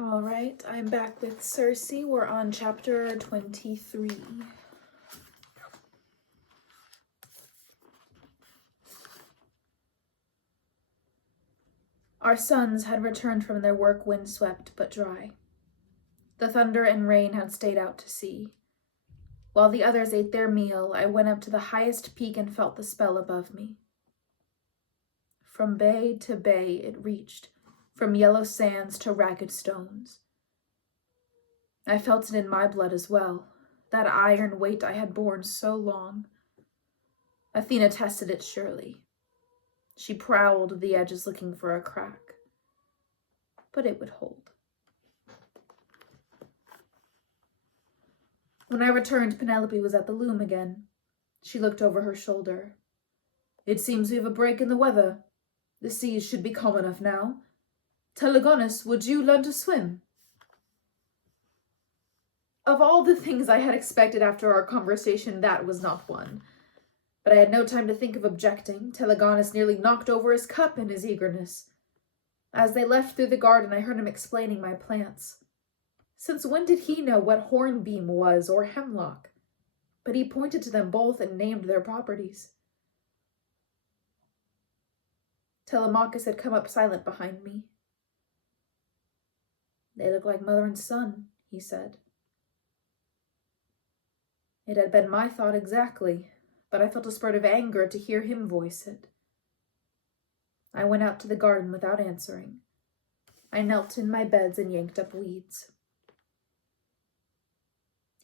All right, I'm back with Circe. We're on chapter 23. Our sons had returned from their work windswept but dry. The thunder and rain had stayed out to sea. While the others ate their meal, I went up to the highest peak and felt the spell above me. From bay to bay it reached, from yellow sands to ragged stones. I felt it in my blood as well, that iron weight I had borne so long. Athena tested it surely. She prowled the edges looking for a crack, but it would hold. When I returned, Penelope was at the loom again. She looked over her shoulder. "It seems we have a break in the weather. The seas should be calm enough now. Telegonus, would you learn to swim?" Of all the things I had expected after our conversation, that was not one. But I had no time to think of objecting. Telegonus nearly knocked over his cup in his eagerness. As they left through the garden, I heard him explaining my plants. Since when did he know what hornbeam was or hemlock? But he pointed to them both and named their properties. Telemachus had come up silent behind me. "They look like mother and son," he said. It had been my thought exactly, but I felt a spurt of anger to hear him voice it. I went out to the garden without answering. I knelt in my beds and yanked up weeds.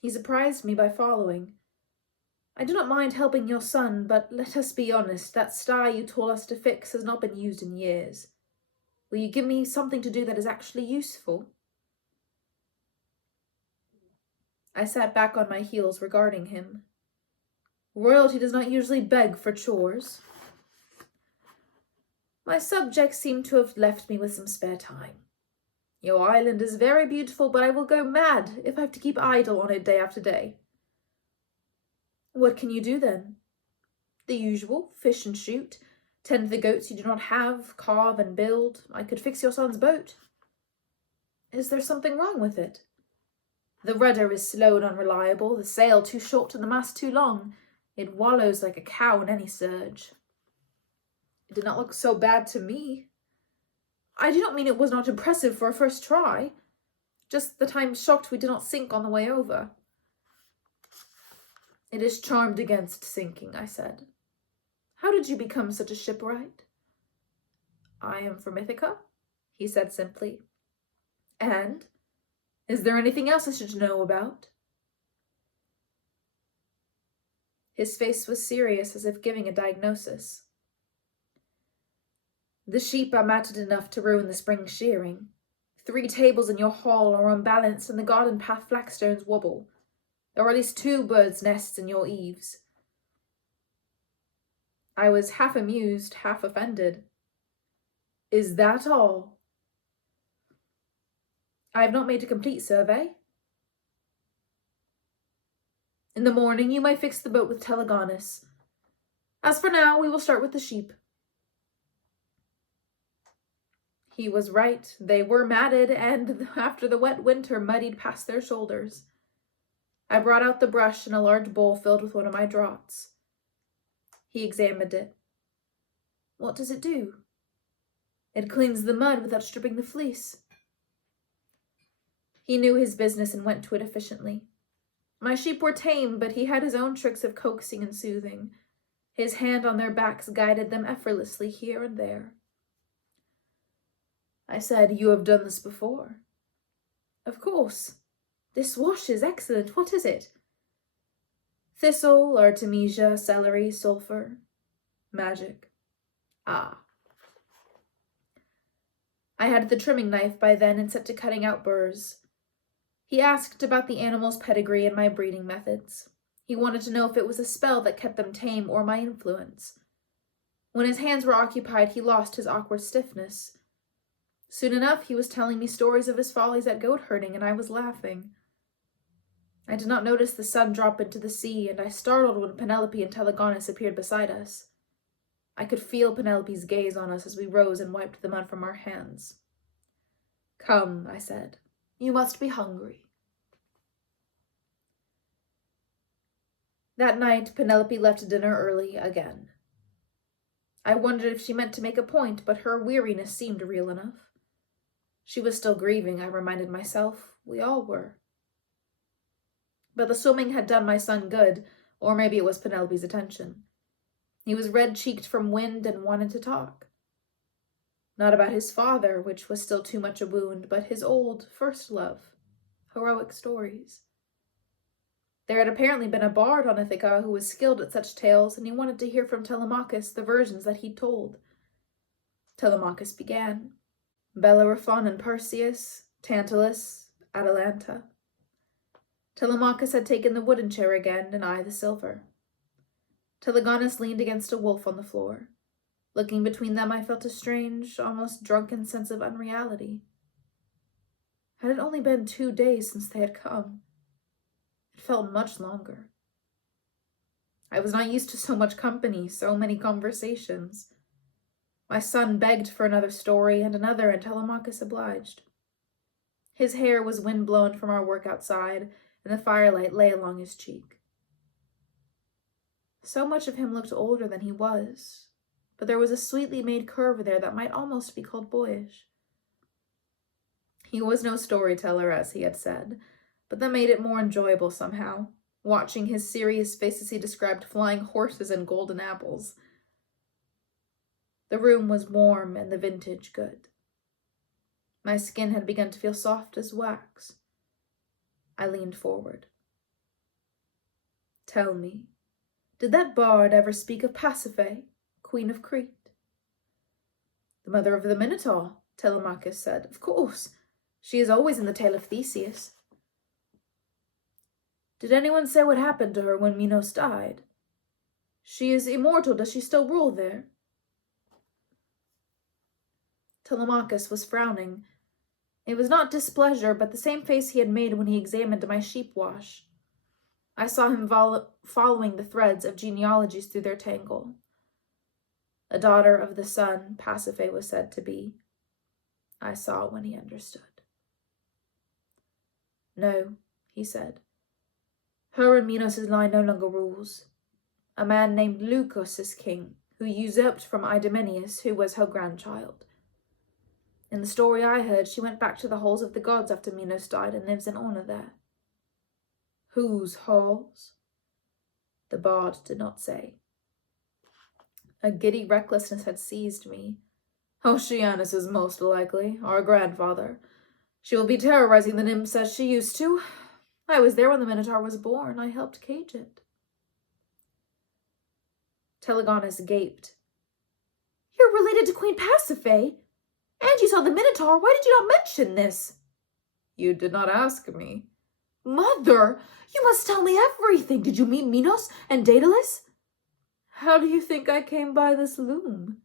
He surprised me by following. "I do not mind helping your son, but let us be honest, that sty you told us to fix has not been used in years. Will you give me something to do that is actually useful?" I sat back on my heels regarding him. Royalty does not usually beg for chores. My subjects seem to have left me with some spare time. Your island is very beautiful, but I will go mad if I have to keep idle on it day after day. What can you do then? The usual, fish and shoot, tend the goats you do not have, carve and build. I could fix your son's boat. Is there something wrong with it? The rudder is slow and unreliable, the sail too short and the mast too long. It wallows like a cow in any surge. It did not look so bad to me. I do not mean it was not impressive for a first try. Just that I am shocked we did not sink on the way over. It is charmed against sinking, I said. How did you become such a shipwright? I am from Ithaca, he said simply. And? Is there anything else I should know about? His face was serious, as if giving a diagnosis. The sheep are matted enough to ruin the spring shearing. 3 tables in your hall are unbalanced, and the garden path flagstones wobble. There are at least 2 birds' nests in your eaves. I was half amused, half offended. Is that all? I have not made a complete survey. In the morning you may fix the boat with Telegonus. As for now, we will start with the sheep. He was right. They were matted, and after the wet winter muddied past their shoulders. I brought out the brush and a large bowl filled with one of my draughts. He examined it. What does it do? It cleans the mud without stripping the fleece. He knew his business and went to it efficiently. My sheep were tame, but he had his own tricks of coaxing and soothing. His hand on their backs guided them effortlessly here and there. I said, "You have done this before." "Of course. This wash is excellent. What is it?" "Thistle, artemisia, celery, sulfur. Magic." "Ah." I had the trimming knife by then and set to cutting out burrs. He asked about the animal's pedigree and my breeding methods. He wanted to know if it was a spell that kept them tame or my influence. When his hands were occupied, he lost his awkward stiffness. Soon enough, he was telling me stories of his follies at goat herding, and I was laughing. I did not notice the sun drop into the sea, and I startled when Penelope and Telegonus appeared beside us. I could feel Penelope's gaze on us as we rose and wiped the mud from our hands. "Come," I said. You must be hungry." That night, Penelope left dinner early again. I wondered if she meant to make a point, but her weariness seemed real enough. She was still grieving, I reminded myself. We all were. But the swimming had done my son good, or maybe it was Penelope's attention. He was red-cheeked from wind and wanted to talk. Not about his father, which was still too much a wound, but his old first love, heroic stories. There had apparently been a bard on Ithaca who was skilled at such tales, and he wanted to hear from Telemachus the versions that he'd told. Telemachus began. Bellerophon and Perseus, Tantalus, Atalanta. Telemachus had taken the wooden chair again, and I the silver. Telegonus leaned against a wolf on the floor. Looking between them, I felt a strange, almost drunken sense of unreality. Had it only been 2 days since they had come? It felt much longer. I was not used to so much company, so many conversations. My son begged for another story and another, and Telemachus obliged. His hair was wind-blown from our work outside, and the firelight lay along his cheek. So much of him looked older than he was, but there was a sweetly made curve there that might almost be called boyish. He was no storyteller, as he had said, but that made it more enjoyable somehow, watching his serious face as he described flying horses and golden apples. The room was warm and the vintage good. My skin had begun to feel soft as wax. I leaned forward. "Tell me, did that bard ever speak of Pasiphae, Queen of Crete?" "The mother of the Minotaur," Telemachus said. "Of course. She is always in the tale of Theseus." "Did anyone say what happened to her when Minos died? She is immortal. Does she still rule there?" Telemachus was frowning. It was not displeasure, but the same face he had made when he examined my sheep wash. I saw him following the threads of genealogies through their tangle. A daughter of the sun, Pasiphae was said to be. I saw when he understood. "No," he said. "Her and Minos' line no longer rules. A man named Leucus is king, who usurped from Idomeneus, who was her grandchild. In the story I heard, she went back to the halls of the gods after Minos died and lives in honor there." "Whose halls?" The bard did not say. A giddy recklessness had seized me. "Oceanus is most likely, our grandfather. She will be terrorizing the nymphs as she used to. I was there when the Minotaur was born. I helped cage it." Telegonus gaped. "You're related to Queen Pasiphae? And you saw the Minotaur. Why did you not mention this?" "You did not ask me." "Mother, you must tell me everything. Did you meet Minos and Daedalus?" "How do you think I came by this loom?"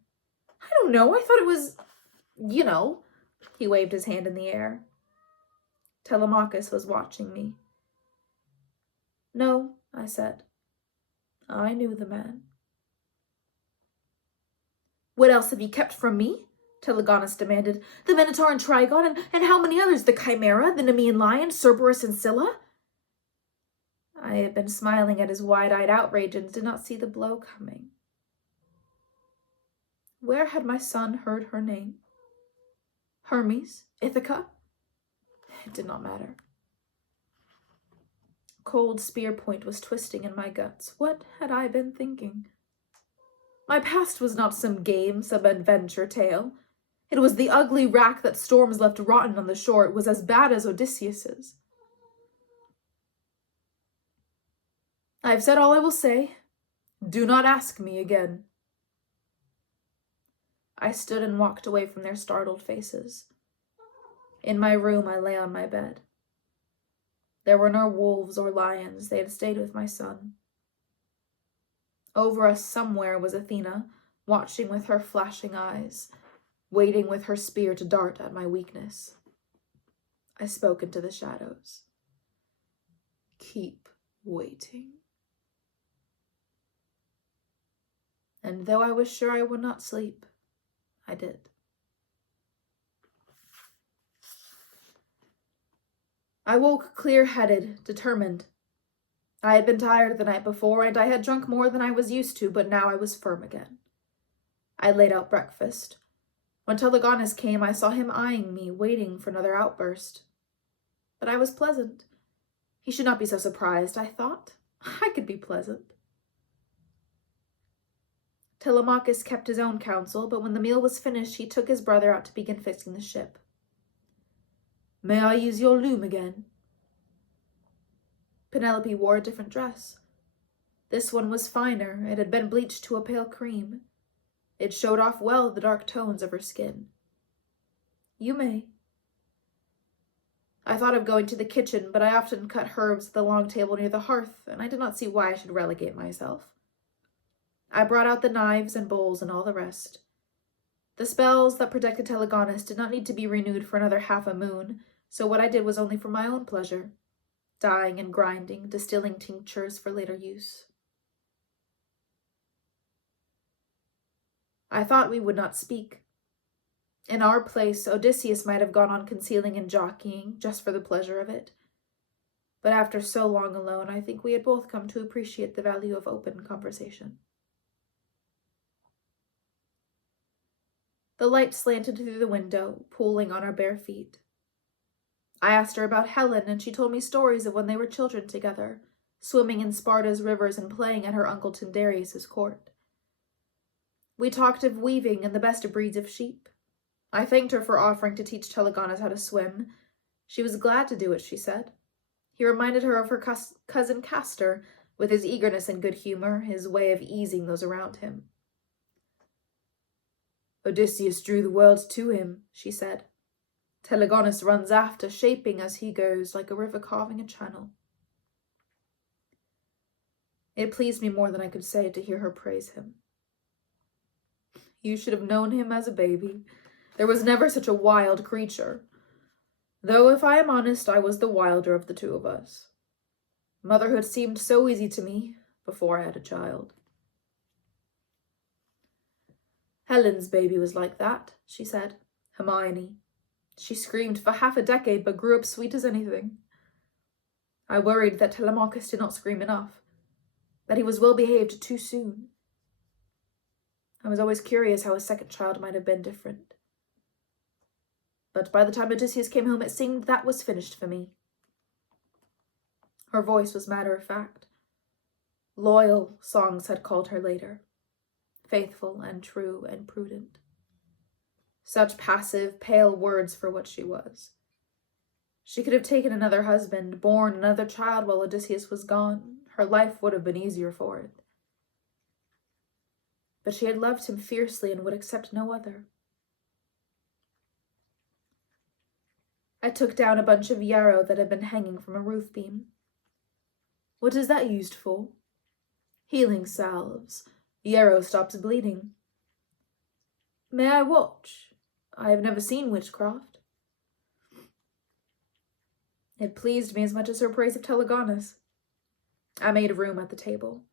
"I don't know. I thought it was, you know." He waved his hand in the air. Telemachus was watching me. "No," I said. I knew the man. "What else have you kept from me?" Telegonus demanded. "The Minotaur and Trigon, and how many others? The Chimera, the Nemean lion, Cerberus and Scylla?" I had been smiling at his wide-eyed outrage and did not see the blow coming. Where had my son heard her name? Hermes? Ithaca? It did not matter. Cold spear point was twisting in my guts. What had I been thinking? My past was not some game, some adventure tale. It was the ugly wrack that storms left rotten on the shore. It was as bad as Odysseus's. I have said all I will say. Do not ask me again. I stood and walked away from their startled faces. In my room, I lay on my bed. There were no wolves or lions. They had stayed with my son. Over us somewhere was Athena, watching with her flashing eyes, waiting with her spear to dart at my weakness. I spoke into the shadows. Keep waiting. And though I was sure I would not sleep, I did. I woke clear-headed, determined. I had been tired the night before, and I had drunk more than I was used to, but now I was firm again. I laid out breakfast. When Telegonus came, I saw him eyeing me, waiting for another outburst. But I was pleasant. He should not be so surprised, I thought. I could be pleasant. Telemachus kept his own counsel, but when the meal was finished, he took his brother out to begin fixing the ship. "May I use your loom again?" Penelope wore a different dress. This one was finer. It had been bleached to a pale cream. It showed off well the dark tones of her skin. "You may." I thought of going to the kitchen, but I often cut herbs at the long table near the hearth, and I did not see why I should relegate myself. I brought out the knives and bowls and all the rest. The spells that protected Telegonus did not need to be renewed for another half a moon, so what I did was only for my own pleasure, dyeing and grinding, distilling tinctures for later use. I thought we would not speak. In our place, Odysseus might have gone on concealing and jockeying, just for the pleasure of it. But after so long alone, I think we had both come to appreciate the value of open conversation. The light slanted through the window, pooling on our bare feet. I asked her about Helen, and she told me stories of when they were children together, swimming in Sparta's rivers and playing at her uncle Tyndareus' court. We talked of weaving and the best breeds of sheep. I thanked her for offering to teach Telegonus how to swim. She was glad to do it, she said. He reminded her of her cousin Castor, with his eagerness and good humor, his way of easing those around him. "Odysseus drew the world to him," she said. "Telegonus runs after, shaping as he goes, like a river carving a channel." It pleased me more than I could say to hear her praise him. "You should have known him as a baby. There was never such a wild creature. Though, if I am honest, I was the wilder of the two of us. Motherhood seemed so easy to me before I had a child." "Helen's baby was like that," she said. "Hermione. She screamed for half a decade, but grew up sweet as anything. I worried that Telemachus did not scream enough, that he was well behaved too soon. I was always curious how a second child might have been different. But by the time Odysseus came home, it seemed that was finished for me." Her voice was matter-of-fact. Loyal, songs had called her later. Faithful and true and prudent. Such passive, pale words for what she was. She could have taken another husband, borne another child while Odysseus was gone. Her life would have been easier for it. But she had loved him fiercely and would accept no other. I took down a bunch of yarrow that had been hanging from a roof beam. "What is that used for?" "Healing salves. Yarrow stops bleeding." "May I watch? I have never seen witchcraft." It pleased me as much as her praise of Telegonus. I made room at the table.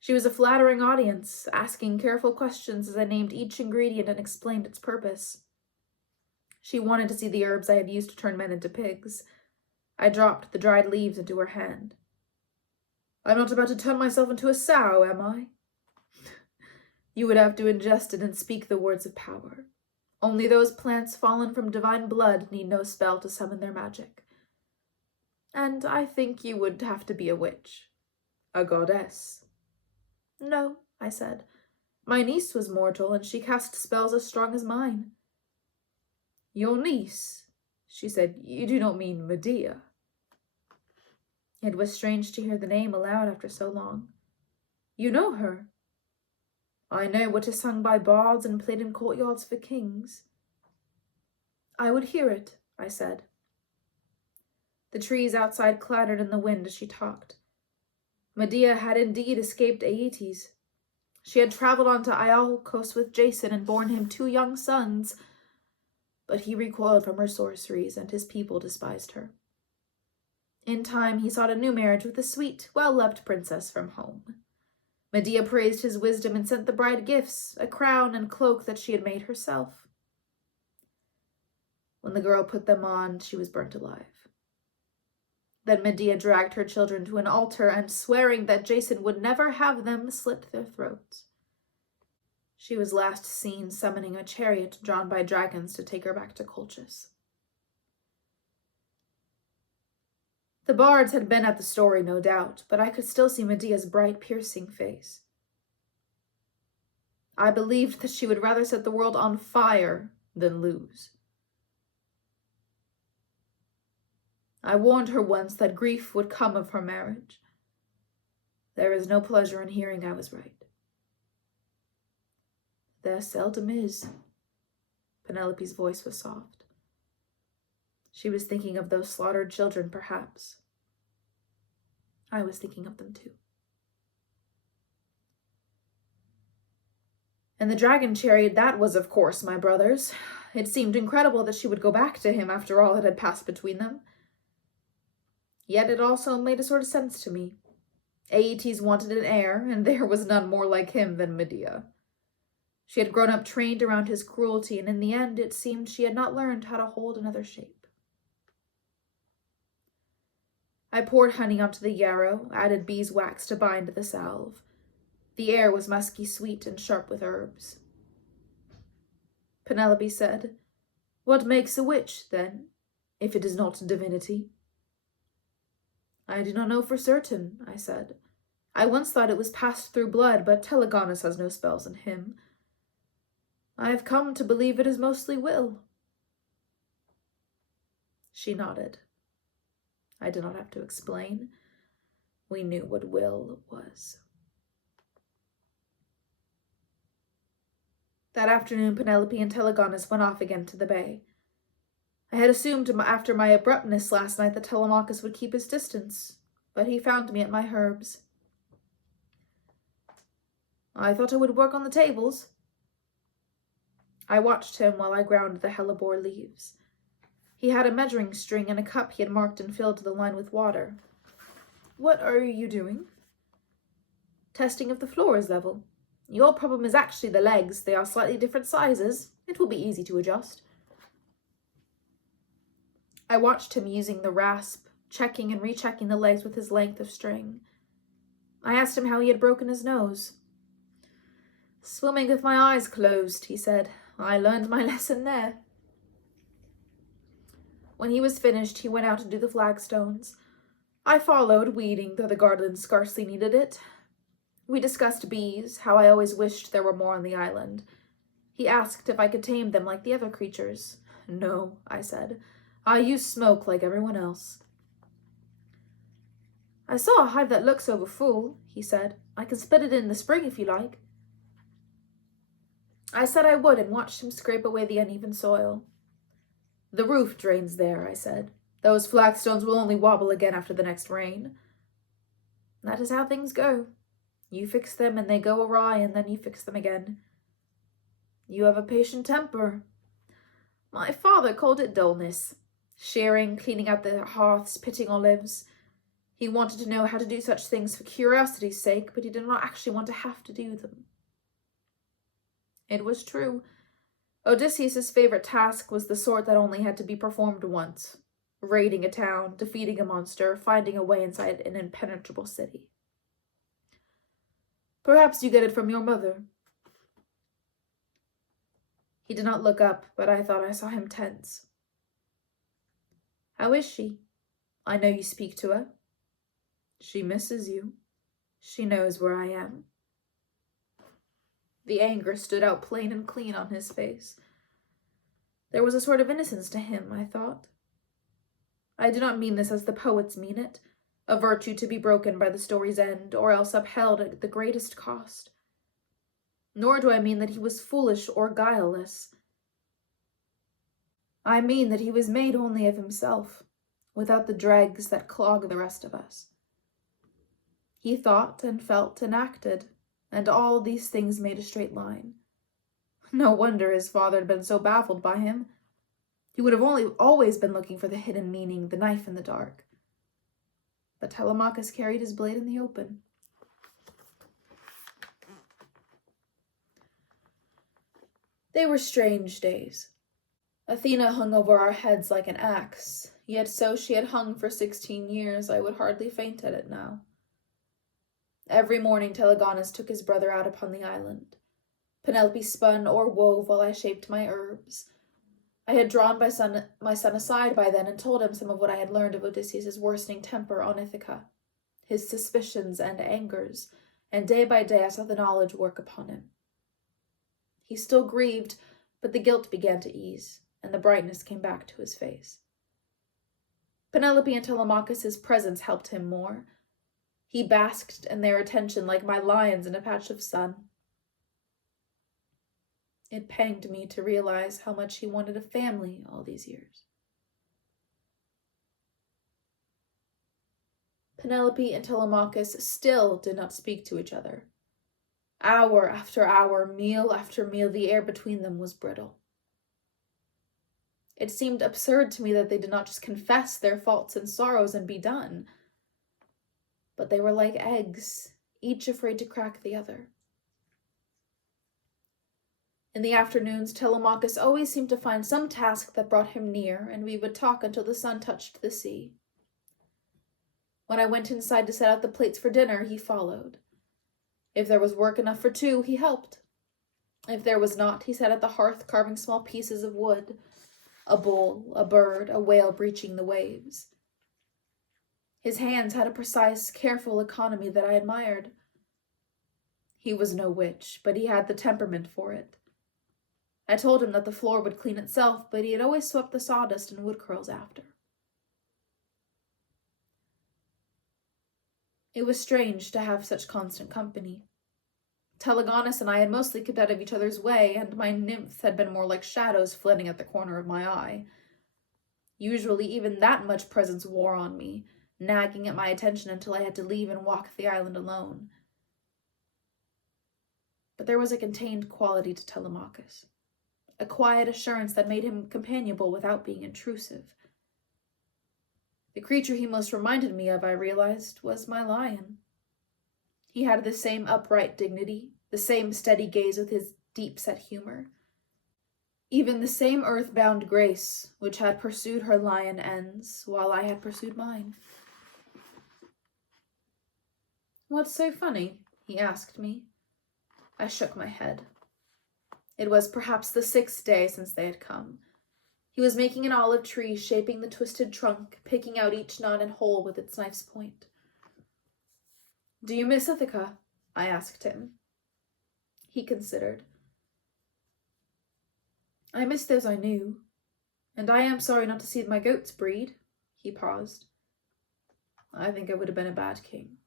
She was a flattering audience, asking careful questions as I named each ingredient and explained its purpose. She wanted to see the herbs I had used to turn men into pigs. I dropped the dried leaves into her hand. "I'm not about to turn myself into a sow, am I?" "You would have to ingest it and speak the words of power. Only those plants fallen from divine blood need no spell to summon their magic. And I think you would have to be a witch. A goddess." "No," I said. "My niece was mortal, and she cast spells as strong as mine." "Your niece?" she said. "You do not mean Medea?" It was strange to hear the name aloud after so long. "You know her?" "I know what is sung by bards and played in courtyards for kings." "I would hear it," I said. The trees outside clattered in the wind as she talked. Medea had indeed escaped Aeetes. She had traveled on to Iolcos with Jason and borne him 2 young sons, but he recoiled from her sorceries, and his people despised her. In time, he sought a new marriage with a sweet, well-loved princess from home. Medea praised his wisdom and sent the bride gifts, a crown and cloak that she had made herself. When the girl put them on, she was burnt alive. Then Medea dragged her children to an altar and, swearing that Jason would never have them, slit their throats. She was last seen summoning a chariot drawn by dragons to take her back to Colchis. The bards had been at the story, no doubt, but I could still see Medea's bright, piercing face. I believed that she would rather set the world on fire than lose. I warned her once that grief would come of her marriage. There is no pleasure in hearing I was right. There seldom is. Penelope's voice was soft. She was thinking of those slaughtered children, perhaps. I was thinking of them too. And the dragon chariot, that was, of course, my brother's. It seemed incredible that she would go back to him after all that had passed between them. Yet it also made a sort of sense to me. Aeetes wanted an heir, and there was none more like him than Medea. She had grown up trained around his cruelty, and in the end it seemed she had not learned how to hold another shape. I poured honey onto the yarrow, added beeswax to bind the salve. The air was musky sweet and sharp with herbs. Penelope said, "What makes a witch, then, if it is not divinity?" "I do not know for certain," I said. "I once thought it was passed through blood, but Telegonus has no spells in him. I have come to believe it is mostly will." She nodded. I did not have to explain. We knew what will was. That afternoon, Penelope and Telegonus went off again to the bay. I had assumed after my abruptness last night that Telemachus would keep his distance, but he found me at my herbs. "I thought I would work on the tables." I watched him while I ground the hellebore leaves. He had a measuring string and a cup he had marked and filled to the line with water. "What are you doing?" "Testing if the floor is level. Your problem is actually the legs. They are slightly different sizes. It will be easy to adjust." I watched him using the rasp, checking and rechecking the legs with his length of string. I asked him how he had broken his nose. "Swimming with my eyes closed," he said. "I learned my lesson there." When he was finished, he went out to do the flagstones. I followed, weeding, though the garden scarcely needed it. We discussed bees, how I always wished there were more on the island. He asked if I could tame them like the other creatures. "No," I said. "I use smoke like everyone else." "I saw a hive that looks over full," he said. "I can split it in the spring if you like." I said I would and watched him scrape away the uneven soil. "The roof drains there," I said. "Those flagstones will only wobble again after the next rain." "That is how things go. You fix them and they go awry, and then you fix them again." "You have a patient temper." "My father called it dullness. Shearing, cleaning out the hearths, pitting olives. He wanted to know how to do such things for curiosity's sake, but he did not actually want to have to do them." It was true. Odysseus's favorite task was the sort that only had to be performed once: raiding a town, defeating a monster, finding a way inside an impenetrable city. "Perhaps you get it from your mother." He did not look up, but I thought I saw him tense. "How is she? I know you speak to her." "She misses you. She knows where I am." The anger stood out plain and clean on his face. There was a sort of innocence to him, I thought. I do not mean this as the poets mean it, a virtue to be broken by the story's end, or else upheld at the greatest cost. Nor do I mean that he was foolish or guileless. I mean that he was made only of himself, without the dregs that clog the rest of us. He thought and felt and acted, and all these things made a straight line. No wonder his father had been so baffled by him. He would have always been looking for the hidden meaning, the knife in the dark. But Telemachus carried his blade in the open. They were strange days. Athena hung over our heads like an axe, Yet so she had hung for 16 years, I would hardly faint at it now. Every morning Telegonus took his brother out upon the island. Penelope spun or wove while I shaped my herbs. I had drawn my son aside by then and told him some of what I had learned of Odysseus's worsening temper on Ithaca, his suspicions and angers, and day by day I saw the knowledge work upon him. He still grieved, but the guilt began to ease, and the brightness came back to his face. Penelope and Telemachus's presence helped him more. He basked in their attention like my lions in a patch of sun. It panged me to realize how much he wanted a family all these years. Penelope and Telemachus still did not speak to each other. Hour after hour, meal after meal, the air between them was brittle. It seemed absurd to me that they did not just confess their faults and sorrows and be done. But they were like eggs, each afraid to crack the other. In the afternoons, Telemachus always seemed to find some task that brought him near, and we would talk until the sun touched the sea. When I went inside to set out the plates for dinner, he followed. If there was work enough for two, he helped. If there was not, he sat at the hearth carving small pieces of wood, a bull, a bird, a whale breaching the waves. His hands had a precise, careful economy that I admired. He was no witch, but he had the temperament for it. I told him that the floor would clean itself, but he had always swept the sawdust and wood curls after. It was strange to have such constant company. Telegonus and I had mostly kept out of each other's way, and my nymphs had been more like shadows flitting at the corner of my eye. Usually even that much presence wore on me, nagging at my attention until I had to leave and walk the island alone. But there was a contained quality to Telemachus, a quiet assurance that made him companionable without being intrusive. The creature he most reminded me of, I realized, was my lion. He had the same upright dignity, the same steady gaze with his deep-set humor, even the same earth-bound grace which had pursued her lion ends while I had pursued mine. "What's so funny?" he asked me. I shook my head. It was perhaps the 6th day since they had come. He was making an olive tree, shaping the twisted trunk, picking out each knot and hole with its knife's point. "Do you miss Ithaca?" I asked him. He considered. "I miss those I knew, and I am sorry not to see my goats breed." He paused. "I think I would have been a bad king."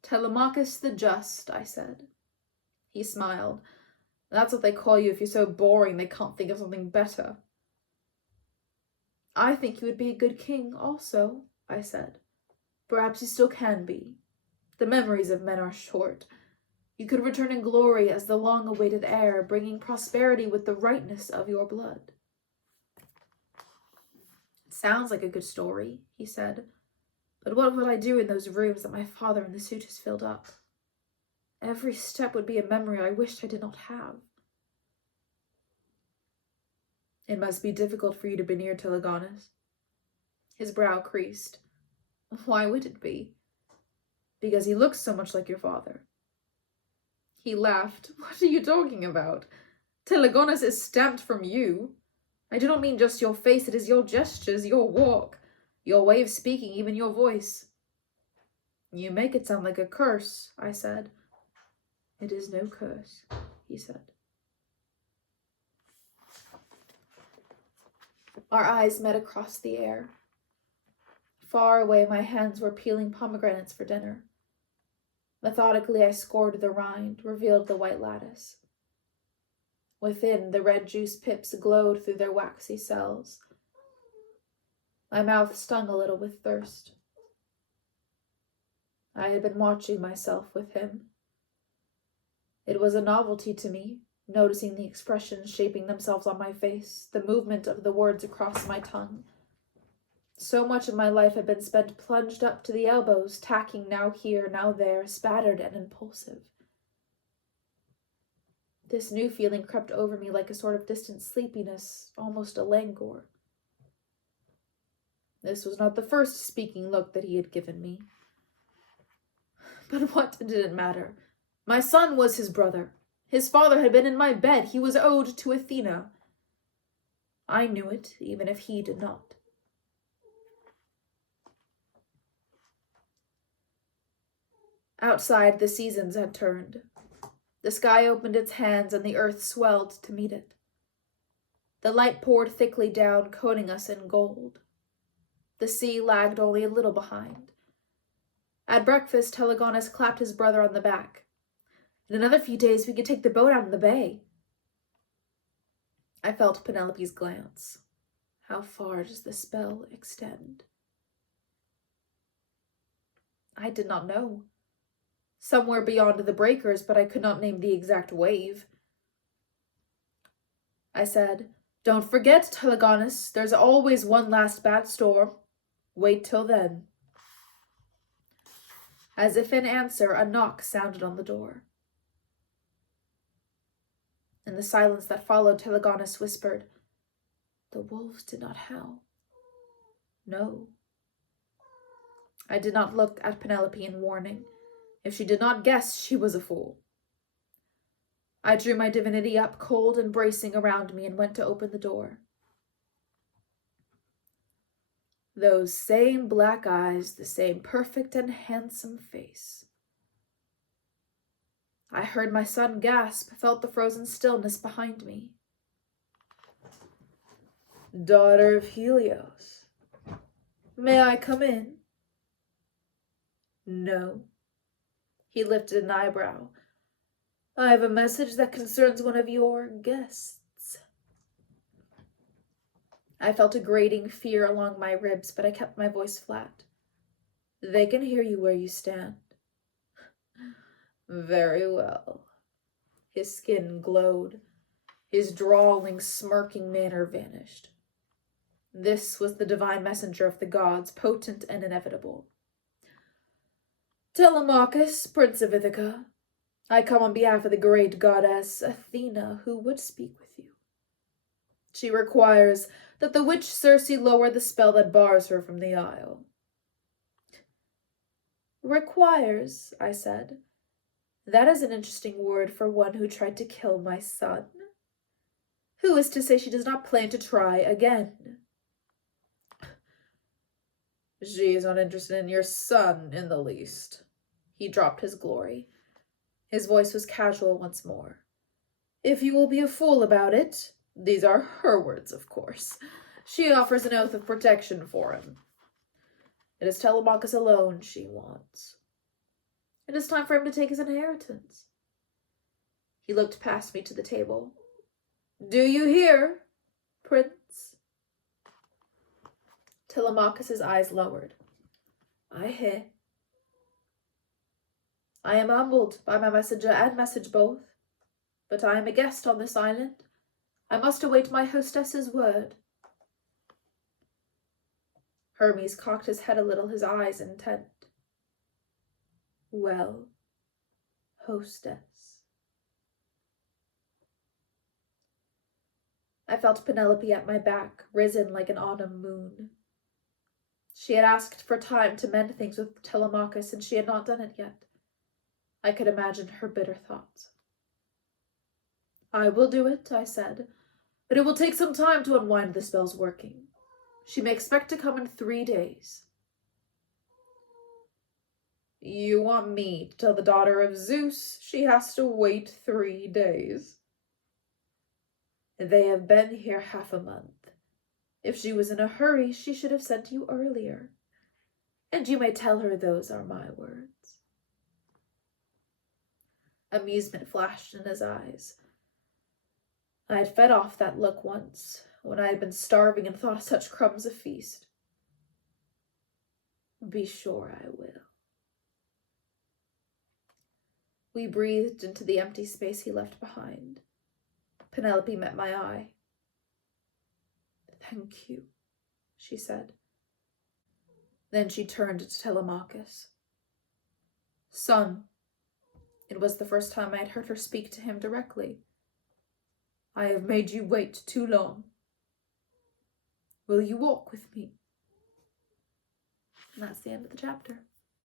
"Telemachus the Just," I said. He smiled. "That's what they call you if you're so boring they can't think of something better." "I think you would be a good king also," I said. "Perhaps you still can be. The memories of men are short. You could return in glory as the long-awaited heir, bringing prosperity with the rightness of your blood." "It sounds like a good story," he said. "But what would I do in those rooms that my father and the suitors filled up? Every step would be a memory I wished I did not have." "It must be difficult for you to be near Telegonus." His brow creased. "Why would it be?" "Because he looks so much like your father." He laughed. "What are you talking about? Telegonus is stamped from you. I do not mean just your face, it is your gestures, your walk, your way of speaking, even your voice." "You make it sound like a curse," I said. "It is no curse," he said. Our eyes met across the air. Far away, my hands were peeling pomegranates for dinner. Methodically, I scored the rind, revealed the white lattice. Within, the red juice pips glowed through their waxy cells. My mouth stung a little with thirst. I had been watching myself with him. It was a novelty to me, noticing the expressions shaping themselves on my face, the movement of the words across my tongue. So much of my life had been spent plunged up to the elbows, tacking now here, now there, spattered and impulsive. This new feeling crept over me like a sort of distant sleepiness, almost a languor. This was not the first speaking look that he had given me. But what did it matter? My son was his brother. His father had been in my bed. He was owed to Athena. I knew it, even if he did not. Outside, the seasons had turned. The sky opened its hands and the earth swelled to meet it. The light poured thickly down, coating us in gold. The sea lagged only a little behind. At breakfast, Telegonus clapped his brother on the back. In another few days, we could take the boat out in the bay. I felt Penelope's glance. How far does the spell extend? I did not know. Somewhere beyond the breakers, but I could not name the exact wave. I said, "Don't forget, Telegonus, there's always one last bad storm. Wait till then." As if in answer, a knock sounded on the door. In the silence that followed, Telegonus whispered, "The wolves did not howl." No. I did not look at Penelope in warning. If she did not guess, she was a fool. I drew my divinity up, cold and bracing around me, and went to open the door. Those same black eyes, the same perfect and handsome face. I heard my son gasp, felt the frozen stillness behind me. "Daughter of Helios, may I come in?" "No." He lifted an eyebrow. "I have a message that concerns one of your guests." I felt a grating fear along my ribs, but I kept my voice flat. "They can hear you where you stand." "Very well." His skin glowed. His drawling, smirking manner vanished. This was the divine messenger of the gods, potent and inevitable. "Telemachus, Prince of Ithaca, I come on behalf of the great goddess Athena, who would speak with you. She requires that the witch Circe lower the spell that bars her from the isle." "Requires," I said. "That is an interesting word for one who tried to kill my son. Who is to say she does not plan to try again?" "She is not interested in your son in the least." He dropped his glory. His voice was casual once more. "If you will be a fool about it, these are her words, of course. She offers an oath of protection for him. It is Telemachus alone she wants. It is time for him to take his inheritance." He looked past me to the table. "Do you hear, Prince?" Telemachus's eyes lowered. "I hear." "I am humbled by my messenger and message both, but I am a guest on this island. I must await my hostess's word." Hermes cocked his head a little, his eyes intent. "Well, hostess." I felt Penelope at my back, risen like an autumn moon. She had asked for time to mend things with Telemachus, and she had not done it yet. I could imagine her bitter thoughts. "I will do it," I said, "but it will take some time to unwind the spell's working. She may expect to come in 3 days. "You want me to tell the daughter of Zeus she has to wait 3 days? They have been here half a month. If she was in a hurry, she should have sent you earlier. And you may tell her those are my words." Amusement flashed in his eyes. I had fed off that look once, when I had been starving and thought such crumbs a feast. "Be sure I will." We breathed into the empty space he left behind. Penelope met my eye. "Thank you," she said. Then she turned to Telemachus. "Son," it was the first time I had heard her speak to him directly, "I have made you wait too long. Will you walk with me?" And that's the end of the chapter.